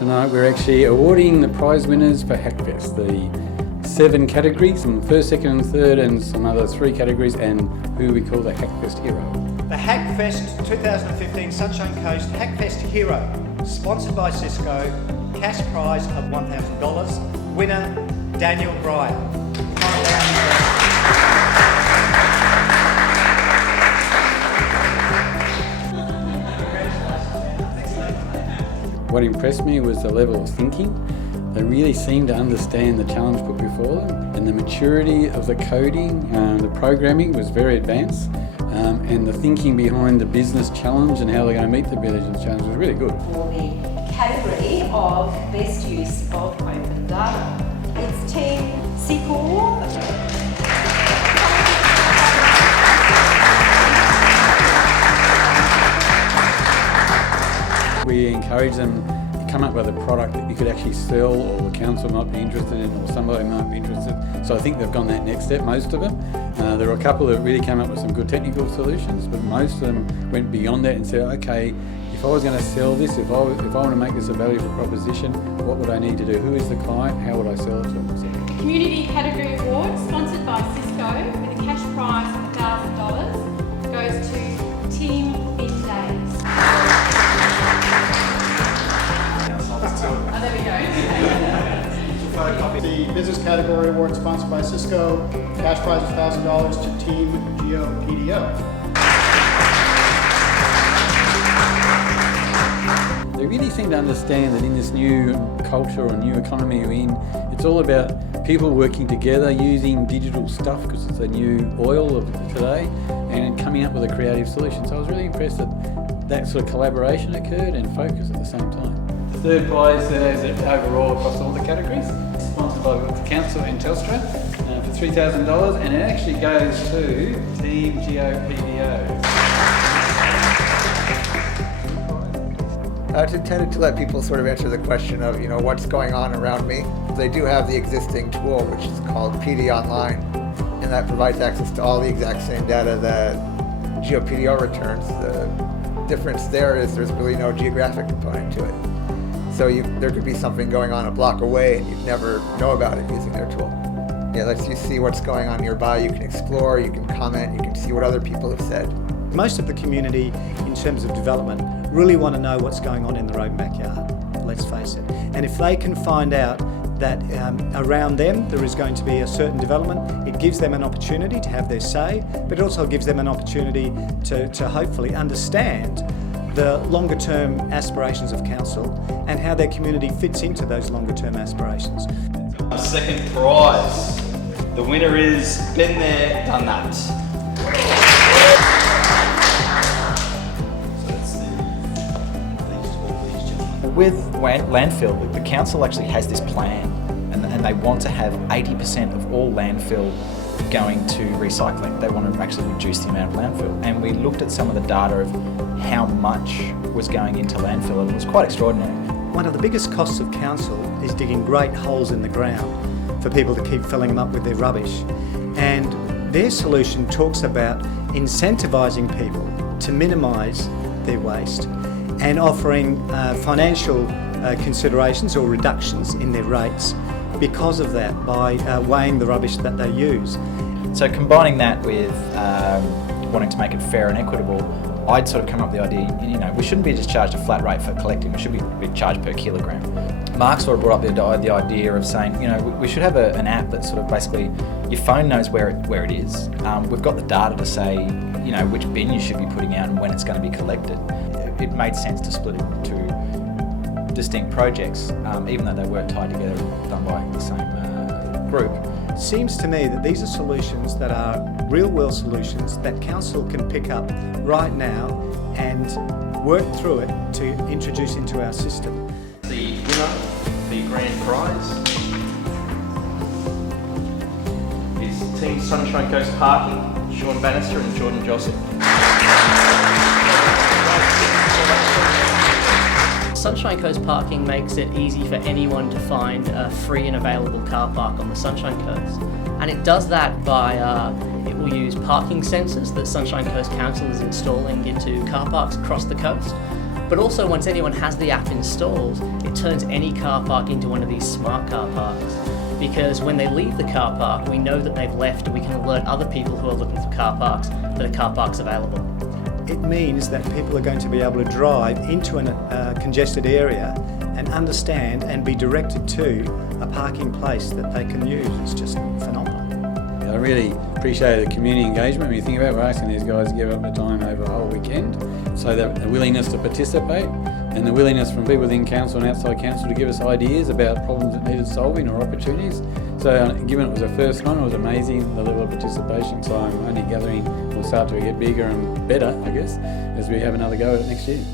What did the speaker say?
Tonight we're actually awarding the prize winners for Hackfest, the 7 categories, and first, second and third, and some other 3 categories, and who we call the Hackfest Hero. The Hackfest 2015 Sunshine Coast Hackfest Hero, sponsored by Cisco, cash prize of $1,000, winner Daniel Breyer. What impressed me was the level of thinking. They really seemed to understand the challenge put before them, and the maturity of the coding, the programming was very advanced, and the thinking behind the business challenge and how they're going to meet the business challenge was really good. For the category of best use of open data, it's Team SQL. We encourage them to come up with a product that you could actually sell, or the council might be interested in, or somebody might be interested. So I think they've gone that next step, most of them. There were a couple that really came up with some good technical solutions, but most of them went beyond that and said, okay, if I was going to sell this, if I want to make this a valuable proposition, what would I need to do? Who is the client? How would I sell it to them? The Community Category Award, sponsored by Cisco, with a cash prize of $1,000, goes to Team Big Days. Oh, there we go. The Business Category Award, sponsored by Cisco, cash prize of $1,000 to Team GeoPDO. They really seem to understand that in this new culture or new economy we're in, it's all about people working together, using digital stuff because it's a new oil of today, and coming up with a creative solution. So I was really impressed that sort of collaboration occurred and focus at the same time. The third prize is overall across all the categories, sponsored by the Council and Telstra for $3,000, and it actually goes to Team GeoPDO. It's intended to let people sort of answer the question of, what's going on around me. They do have the existing tool, which is called PD Online, and that provides access to all the exact same data that GeoPDO returns. The difference there is there's really no geographic component to it. So there could be something going on a block away and you'd never know about it using their tool. It lets you see what's going on nearby, you can explore, you can comment, you can see what other people have said. Most of the community, in terms of development, really want to know what's going on in their own backyard, let's face it. And if they can find out that around them there is going to be a certain development, it gives them an opportunity to have their say, but it also gives them an opportunity to hopefully understand the longer term aspirations of council and how their community fits into those longer term aspirations. Our second prize. The winner is been there, done that. With landfill, the council actually has this plan, and they want to have 80% of all landfill going to recycling. They want to actually reduce the amount of landfill. And we looked at some of the data of how much was going into landfill, and it was quite extraordinary. One of the biggest costs of council is digging great holes in the ground for people to keep filling them up with their rubbish. And their solution talks about incentivising people to minimise their waste and offering financial considerations or reductions in their rates because of that, by weighing the rubbish that they use. So combining that with wanting to make it fair and equitable, I'd sort of come up with the idea, we shouldn't be just charged a flat rate for collecting, we should be charged per kilogram. Mark sort of brought up the idea of saying, we should have an app that sort of basically, your phone knows where it is. We've got the data to say, which bin you should be putting out and when it's going to be collected. It made sense to split it into distinct projects, even though they were tied together, done by the same group. Seems to me that these are solutions that are real-world solutions that council can pick up right now and work through it to introduce into our system. The winner, the grand prize, is Team Sunshine Coast Parking, Sean Bannister and Jordan Joseph. Sunshine Coast Parking makes it easy for anyone to find a free and available car park on the Sunshine Coast. And it does that by, it will use parking sensors that Sunshine Coast Council is installing into car parks across the coast. But also, once anyone has the app installed, it turns any car park into one of these smart car parks. Because when they leave the car park, we know that they've left, and we can alert other people who are looking for car parks that a car park's available. It means that people are going to be able to drive into a congested area and understand and be directed to a parking place that they can use. It's just phenomenal. I really appreciate the community engagement. When you think about it, we're asking these guys to give up the time over the whole weekend, so that the willingness to participate and the willingness from people within council and outside council to give us ideas about problems that needed solving or opportunities. So given it was the first one, it was amazing, the level of participation. So I'm only gathering will start to get bigger and better, I guess, as we have another go at it next year.